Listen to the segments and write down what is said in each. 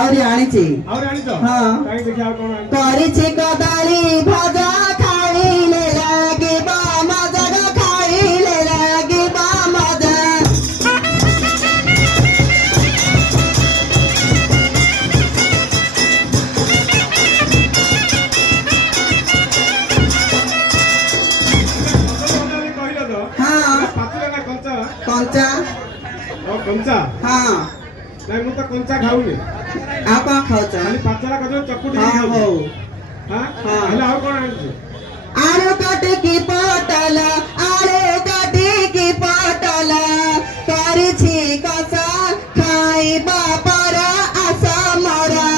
आउरी आनिछि आउरी आनिछ हां काई देखिया कोन करिछि कदली भजा खाइले लागे बा मजा ग खाइले लागे बा मजा कंचा कंचा हाँ नहीं मु तो कंचा खाऊनी आ कौन खाउछ खाली पाचला कजो चकुटी हां हो हां हला और कोन आनिछ आलू काटे की पटला आलू काटे की पटला करिछि कसा खाई बापर आसा मरा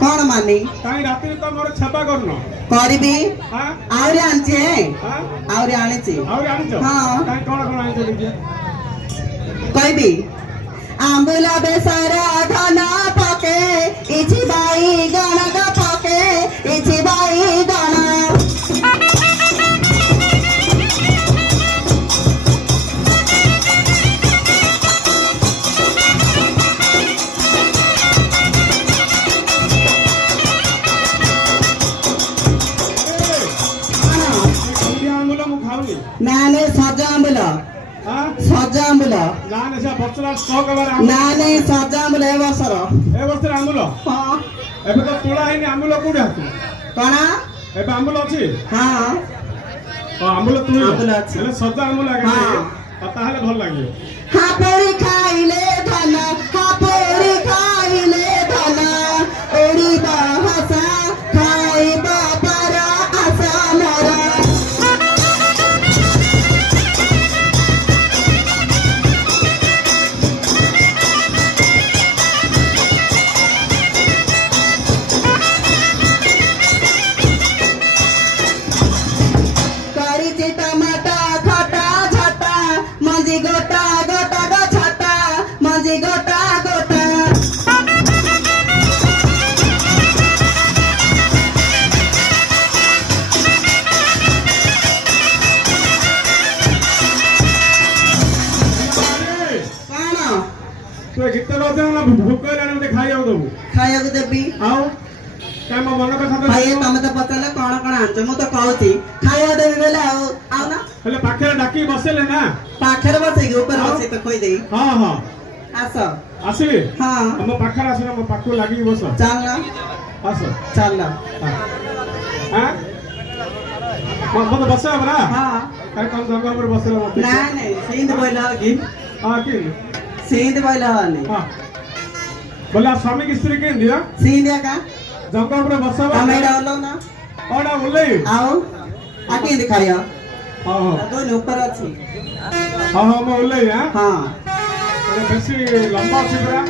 कौन मानी काई राती तो मोर छपा करनो करबी हां आउरी आनछे हां आउरी आनिछि आउरी आनिछ हां काई कोन आनिछ देखिए कहबी आंबुला बेसारा धना पके इछि बाई गणग पके इछि बाई गण नाने सजा आंबुल हां सजा आंबुल नाने से बचला स्टॉक बार नाने सजा आंबुल ए वर्षर आंबुल हां एबे तो तोड़ा हैनी आंबुल कोडा कोना एबे आंबुल अछि हां आंबुल तुई आंबुल अछि हेले सजा आंबुल आगे हां ताहाले भल लागियो हापोरी खाइले धन हापोरी खाइले धन ओडी bahasa खाइ बापर आसा मरा टमाटा खटा छटा मजी गोटा गोटा गो छटा मजी गोटा गोटा कौन तो गीत गाते ना भूख लानी मते खाइया दबु खाइया को देबी आउ काय म मन कथा भाई तमे तो पचाले कौन कौन आंच मु तो कहूची खाइया देबी बेले आउ ना हेले पाखरे डाकी बसेले ना पाखरे बसे के ऊपर बसे तो खोई देई हां हां आस आसीबे हां हम पाखरे आसीना म पाखो लागि बस चल ना आस चल ना हां म तो बसे हमरा हां काय काम जगह पर बसेले मते ना नहीं सींध बोला की हां की सींध बोला नहीं हां बोला स्वामी की स्त्री के दिया सींध का जगह पर बसबा हम एडा होलो ना ओडा बोले आओ आके दिखाया हां हां दोनों ऊपर अछि हां हां म बोले हां हां बेसी लंबा अछि पूरा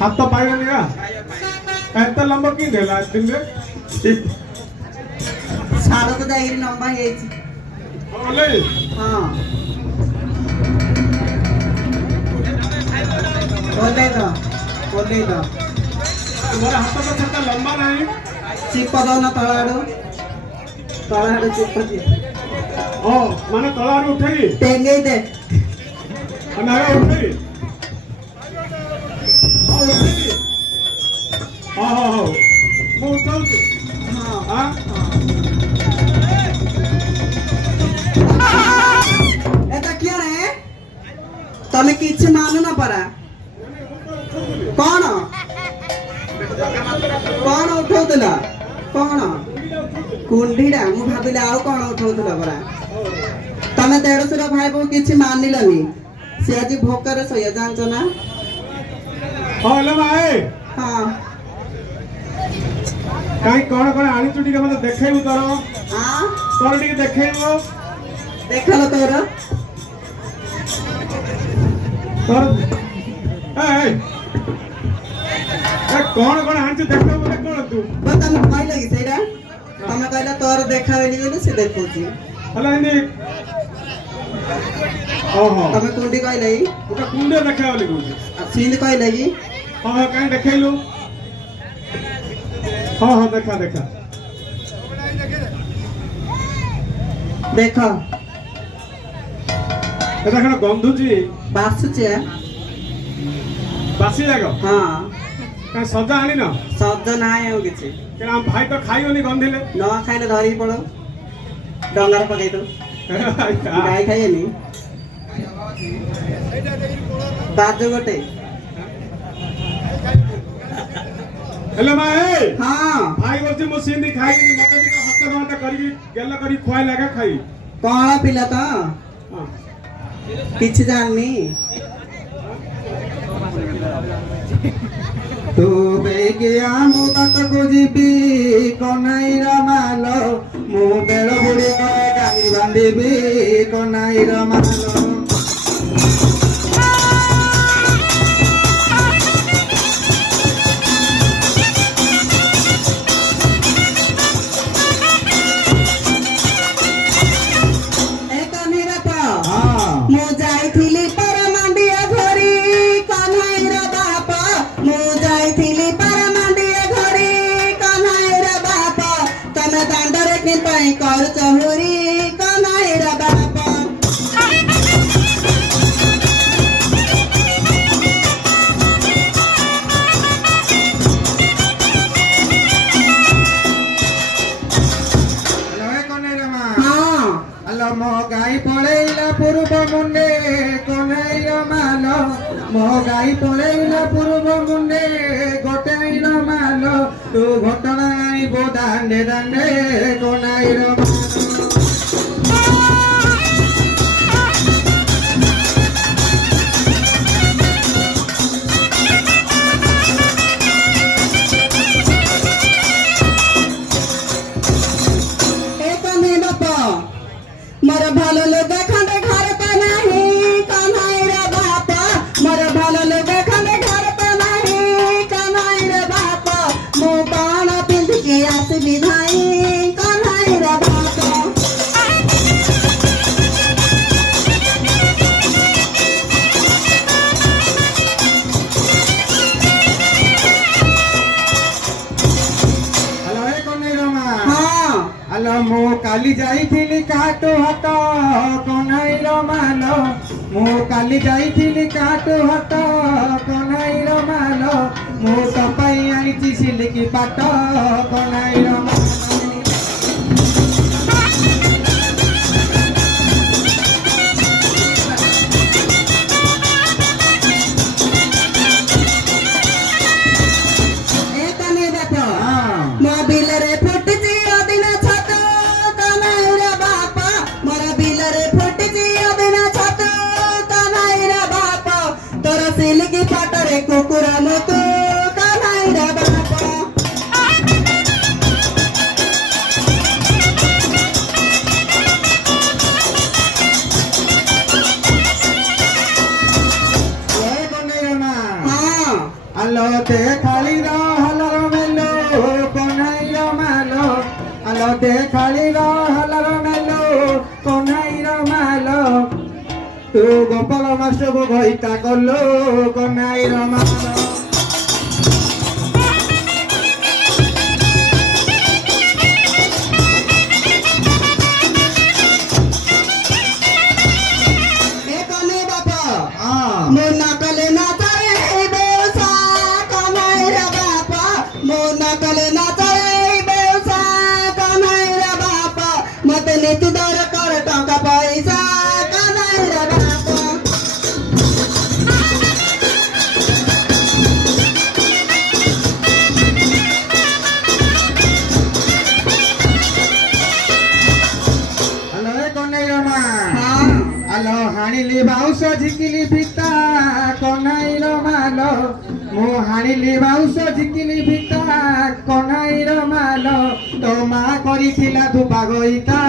हाथ तो पाइले निगा एत लंबा की देला दिन रे साड़ो को जाई लंबा हे छी बोले हां बोले तो मोर हाथ तो छटा लंबा नहीं चिप दो ना तळाडो चिप दे ओ माने तळाडो उठेई टेंगे दे अनारा उठेई ओ उठेई हां हां हां मु उठाऊ हां एटा क्या रे तमे किछ मानु ना परा कौन कौन उठाउतला कौन कुंडीडा मु भाबिले आउ कौन उठाउतला परा तमे देड़सुरा भाई बो किछ मानिलनी से आज भोकर सोया जानछ ना हां ले भाई हां काई कोन कोन आनी चुटी के मते देखेबु तोरो हां तोर टिके देखेबु देखलो तोर ए कौन कौन आनी देखो बोले कौन तू बता मैं भाई लगी सेडा तमे कहला तोर देखावेली गेलो से देखौची हला इने ओहो तमे कुंडी कहले ओका कुंडे देखा वाली कहू सिंध कहले हां कहीं देखैलु हां देखा देखा देख এটা কোন গন্ধুজি बासुचे বাসি জাগো हाँ কাই সজা আনি না शब्द ना आयो किछि কেন আম ভাই তো খাইওনি গন্ধিলে न खाइले धरी पड़ो डंगर पकाई दो गाय खाइएनी बाजू गोटे हेलो मां ए हाँ भाई बोलছি মো সিন্ধি খাইনি মতে টিকে হাত ঘন্টা করি গেল করি খোয়াই লাগা খাই कौन पिला तो हां किछि जाननी तू बेगिया मु तत गुजिबी कनाईरा मालो मु बेल बुड़ी करे गाई बांधिबी कनाईरा मालो एक मेरा तो हाँ मु जाइथिली परमांडिया घरी कन्हैर बाप मु जाइथिली परमांडिया घरी कन्हैर बाप तमे दांडरे कि पई कर चहुरी कन्हैर बाप हेलो ए कनाईरा मा हाँ अल्लाह मो गाई पळेइला पूर्व मुंडे कनाईरा मालो मो गाई पळेइला पूर्व मुंडे गोटाईरा मालो तू घटना आइबो दांडे दांडे कनाईरा मालो एक में बाप मोर भलो लोग खंडे घर पे नहीं कन्हैर बाप मोर भलो लोग खंडे घर पे नहीं कन्हैर बाप मु बाण पिंध के आसबी भाई कन्हैर बाप हेलो ए कनाईरा मा हाँ अलो मो काली जाइथिली काटो हट कन्हैर मालो मो काली जाइथिली काटो हट कन्हैर मालो मो तो पाई आनिची सिलिकी पाट कन्हैर मालो एक में बाप हाँ मो बिलरे फुटजी अदिन छत कन्हैर बाप मोर बिलरे फुटजी अदिन छत कन्हैर बाप तोर सिलकी पाटरे कुकुरा मुतु कन्हैर बाप ए कन्हैर मा हाँ अलो ते खाली हलर मेलो कन्हैर मालो अलो ते खाली हलर मेलो कन्हैर मालो तू गोपाल मास्टर को गईता कलो कन्हैर मालो एक में बाप हाँ मो नकले ना चले बेउसा कन्हैर बाप मो नकले ना चले बेउसा कन्हैर बाप मते नीति दर कर टंका पैसा कन्हैर बाप हेलो ए कन्हैर मा हाँ अलो हाणिली बाउस झिकिली फिता कन्हैर मालो मो हाणिली बाउस झिकिली फिता कन्हैर मालो तो मा करिथिला धुपा गईता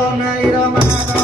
कन्हैर मालो